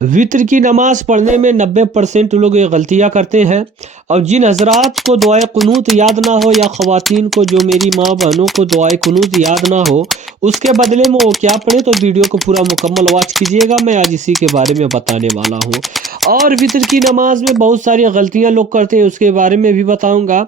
वित्र की नमाज पढ़ने में 90% लोग ये गलतियां करते हैं। और जिन हजरात को दुआए कुनूत याद ना हो, या ख़वातीन को, जो मेरी माँ बहनों को दुआए कुनूत याद ना हो, उसके बदले में वो क्या पढ़े, तो वीडियो को पूरा मुकम्मल वॉच कीजिएगा। मैं आज इसी के बारे में बताने वाला हूँ। और वित्र की नमाज में बहुत सारी गलतियां लोग करते हैं, उसके बारे में भी बताऊंगा।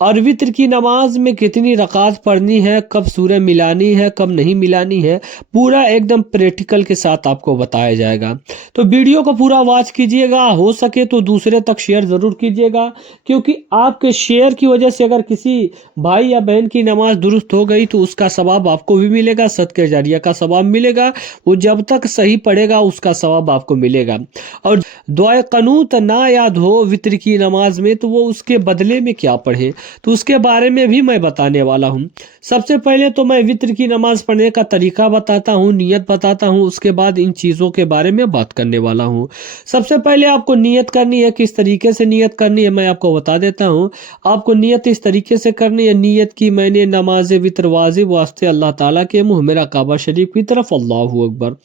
और वित्र की नमाज में कितनी रकात पढ़नी है, कब सूरह मिलानी है, कब नहीं मिलानी है, पूरा एकदम प्रैक्टिकल के साथ आपको बताया जाएगा। तो वीडियो को पूरा वॉच कीजिएगा, हो सके तो दूसरे तक शेयर ज़रूर कीजिएगा, क्योंकि आपके शेयर की वजह से अगर किसी भाई या बहन की नमाज दुरुस्त हो गई तो उसका सवाब आपको भी मिलेगा, सदके जारिया का सवाब मिलेगा। वो जब तक सही पढ़ेगा उसका सवाब आपको मिलेगा। और दुआए क़नूत ना याद हो वित्र की नमाज में, तो वो उसके बदले में क्या पढ़े, तो उसके बारे में भी मैं बताने वाला हूँ। सबसे पहले तो मैं वित्र की नमाज पढ़ने का तरीका बताता हूँ, नियत बताता हूँ, उसके बाद इन चीज़ों के बारे में बात करने वाला हूँ। सबसे पहले आपको नियत करनी है। किस तरीके से नियत करनी है मैं आपको बता देता हूँ। आपको नियत इस तरीके से करनी है, नियत की मैंने नमाज वित्र वाजिब वास्ते अल्लाह ताला के मुँह, मेरा काबा शरीफ की तरफ, अल्लाहु अकबर।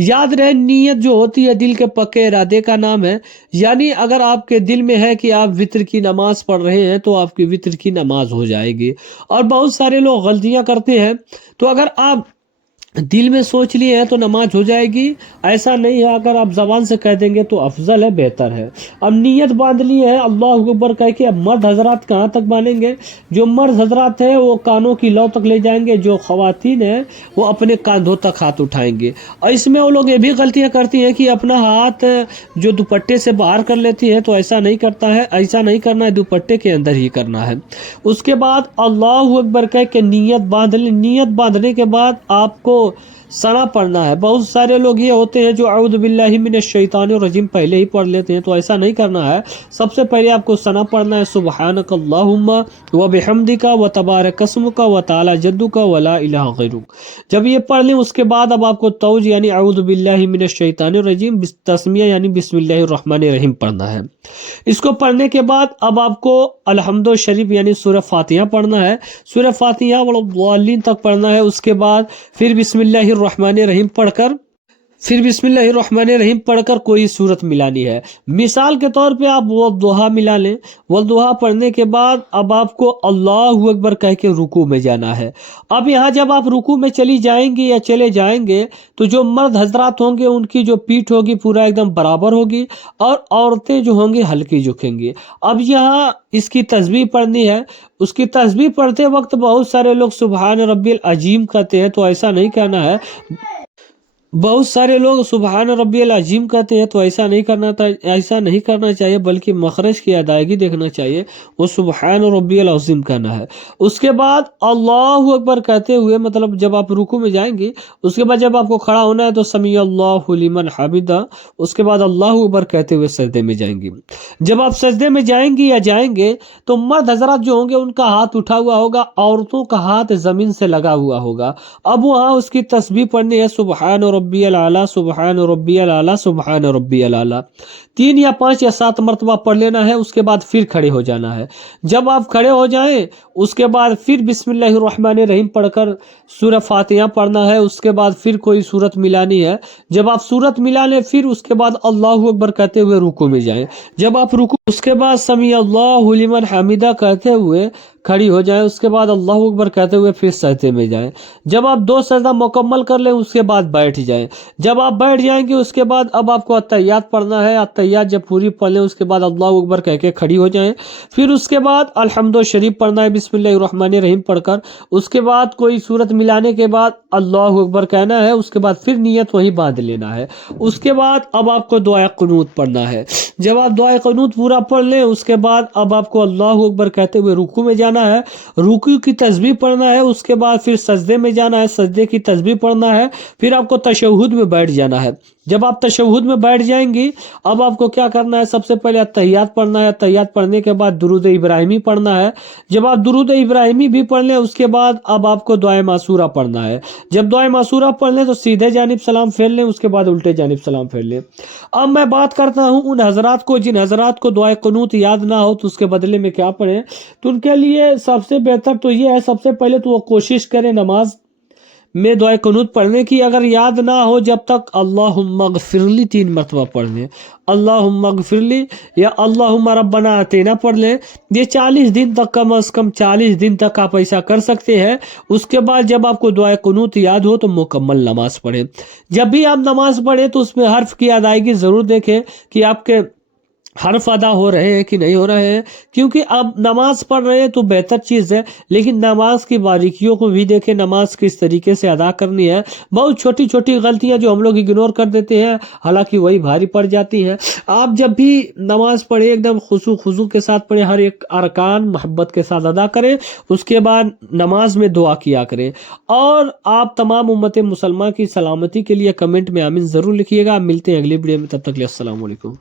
याद रहे, नियत जो होती है दिल के पक्के इरादे का नाम है। यानी अगर आपके दिल में है कि आप वित्र की नमाज पढ़ रहे हैं तो आपकी वित्र की नमाज हो जाएगी। और बहुत सारे लोग गलतियां करते हैं, तो अगर आप दिल में सोच लिए हैं तो नमाज हो जाएगी, ऐसा नहीं है। अगर आप जबान से कह देंगे तो अफजल है, बेहतर है। अब नियत बांध ली है अल्लाह अकबर कह के। अब मर्द हजरात कहाँ तक बांधेंगे? जो मर्द हजरात है वो कानों की लौ तक ले जाएंगे, जो खवातीन है वो अपने कांधों तक हाथ उठाएंगे। और इसमें वो लोग ये भी गलतियां करती हैं कि अपना हाथ जो दुपट्टे से बाहर कर लेती है, तो ऐसा नहीं करता है, ऐसा नहीं करना है, दुपट्टे के अंदर ही करना है। उसके बाद अल्लाह अकबर कह के नियत बांध ली। नियत बांधने के बाद आपको सना पढ़ना है। बहुत सारे लोग ये होते हैं जो अऊज़ु बिल्लाहि मिनश शैतानिर रजीम पहले ही पढ़ लेते हैं, तो ऐसा नहीं करना है। सबसे पहले आपको सना पढ़ना है, सुब्हानक अल्लाहुम्मा व बिहम्दिका व तबारक अस्मुका व तआला जद्दुका व ला इलाहा गैरुक। जब ये पढ़ लें उसके बाद अब आपको तौज यानी अऊज़ु बिल्लाहि मिनश शैतानिर रजीम तस्मिया यानी बिस्मिल्लाहिर रहमानिर रहीम पढ़ना है। इसको पढ़ने के बाद अब आपको अलहम्दु शरीफ यानी सूरह फातिहा पढ़ना है। सूरह फातिहा वल्लीन तक पढ़ना है। उसके बाद फिर बिस्मिल्लाहिर्रहमानिर्रहीम पढ़कर कोई सूरत मिलानी है। मिसाल के तौर पे आप वो दुहा मिला लें। वो दुहा पढ़ने के बाद अब आपको अल्लाहु अकबर कह के रुकू में जाना है। अब यहाँ जब आप रुकू में चली जाएंगे या चले जाएंगे, तो जो मर्द हजरात होंगे उनकी जो पीठ होगी पूरा एकदम बराबर होगी, और औरतें जो होंगी हल्की झुकेंगी। अब यहाँ इसकी तस्बीह पढ़नी है। उसकी तस्बीह पढ़ते वक्त बहुत सारे लोग सुबहान रब्बिल अजीम कहते हैं, तो ऐसा नहीं कहना है। बहुत सारे लोग सुबहान रब्बियल अजीम कहते हैं, तो ऐसा नहीं करना चाहिए, बल्कि मखरज की अदायगी देखना चाहिए। वो सुबहान रब्बियल अजीम कहना है। उसके बाद अल्लाहु अकबर कहते हुए, मतलब जब आप रुकू में जाएंगे, उसके बाद जब आपको खड़ा होना है तो समी अल्लाहु लिमन हमिदा, उसके बाद अल्लाहु अकबर कहते हुए सजदे में जाएंगे। जब आप सजदे में जाएंगे तो मर्द हजरात जो होंगे उनका हाथ उठा हुआ होगा, औरतों का हाथ जमीन से लगा हुआ होगा। अब वहाँ उसकी तस्बीह पढ़नी है, सुबहान रब्बियल आला, सुबहान रब्बियल आला, सुबहान रब्बियल आला। 3 या 5 या 7 मरतबा पढ़ लेना है। उसके बाद फिर खड़े हो जाना है। जब आप खड़े हो जाएं उसके बाद फिर बिस्मिल्लाहिर्रहमानिर्रहीम पढ़कर सूरह फातिहा पढ़ना है। उसके बाद फिर कोई सूरत मिलानी है। जब आप सूरत मिला लें फिर उसके बाद अल्लाहु अकबर कहते हुए रुकू में जाएं। जब आप रुकू, उसके बाद समी अल्लाहु लिमन हमिदा कहते हुए खड़ी हो जाए। उसके बाद अल्लाहु अकबर कहते हुए फिर सजदे में जाएं। जब आप 2 सजदा मुकम्मल कर लें उसके बाद बैठ जाएं। जब आप बैठ जाएंगे उसके बाद अब आपको अत्तहियात पढ़ना है। अत्तहियात जब पूरी पढ़ लें उसके बाद अल्लाहु अकबर कह के खड़ी हो जाएं। फिर उसके बाद अल्हम्दु शरीफ पढ़ना है बिस्मिल्लाहिर्रहमानिर्रहीम पढ़कर। उसके बाद कोई सूरत मिलाने के बाद अल्लाहु अकबर कहना है। उसके बाद फिर नियत वही बांध लेना है। उसके बाद अब आपको दुआ क़ुनूत पढ़ना है। जब आप दुआ क़ुनूत पूरा पढ़ लें उसके बाद अब आपको अल्लाहु अकबर कहते हुए रुकू में जाना है। रुकू की तस्बीह पढ़ना है। उसके बाद फिर सजदे में जाना है, सजदे की तस्बीह पढ़ना है। फिर आपको तशहुद में बैठ जाना है। जब आप तशहुद में बैठ जाएंगी अब आपको क्या करना है, सबसे पहले अत्तहियात पढ़ना है। अत्तहियात पढ़ने के बाद दुरूद इब्राहिमी पढ़ना है। जब आप दुरूद इब्राहिमी भी पढ़ लें उसके बाद अब आपको दुआ मासूरा पढ़ना है। जब दुआ मासूरा पढ़ लें तो सीधे जानिब सलाम फेर लें, उसके बाद उल्टे जानिब सलाम फेर लें। अब मैं बात करता हूँ उन हजरात को जिन हजरात को दुआ क़ुनूत याद ना हो तो उसके बदले में क्या पढ़ें। तो उनके लिए सबसे बेहतर तो ये है, सबसे पहले तो वो कोशिश करें नमाज میں دعائے قنوت پڑھنے کی اگر یاد نہ ہو جب تک اللہم اغفرلی 3 مرتبہ پڑھ لیں، اللہم اغفرلی یا اللہم ربنا آتینا پڑھ لیں۔ یہ 40 دن تک، کم از کم 40 دن تک آپ ایسا کر سکتے ہیں۔ اس کے بعد جب آپ کو دعائے قنوت یاد ہو تو مکمل نماز پڑھیں۔ جب بھی آپ نماز پڑھیں تو اس میں حرف کی ادائیگی ضرور دیکھیں کہ آپ کے حرف ادا ہو رہے ہیں کہ نہیں ہو رہے ہیں، کیونکہ اب نماز پڑھ رہے ہیں تو بہتر چیز ہے، لیکن نماز کی باریکیوں کو بھی دیکھیں، نماز کس طریقے سے ادا کرنی ہے۔ بہت چھوٹی چھوٹی غلطیاں جو ہم لوگ اگنور کر دیتے ہیں، حالانکہ وہی بھاری پڑ جاتی ہیں۔ آپ جب بھی نماز پڑھیں ایک دم خضوع کے ساتھ پڑھیں، ہر ایک ارکان محبت کے ساتھ ادا کریں، اس کے بعد نماز میں دعا کیا کریں۔ اور آپ تمام امت مسلمہ کی سلامتی کے لیے کمنٹ میں آمین ضرور لکھیے گا۔ ملتے ہیں اگلی ویڈیو میں، تب تک کے لیے السلام علیکم۔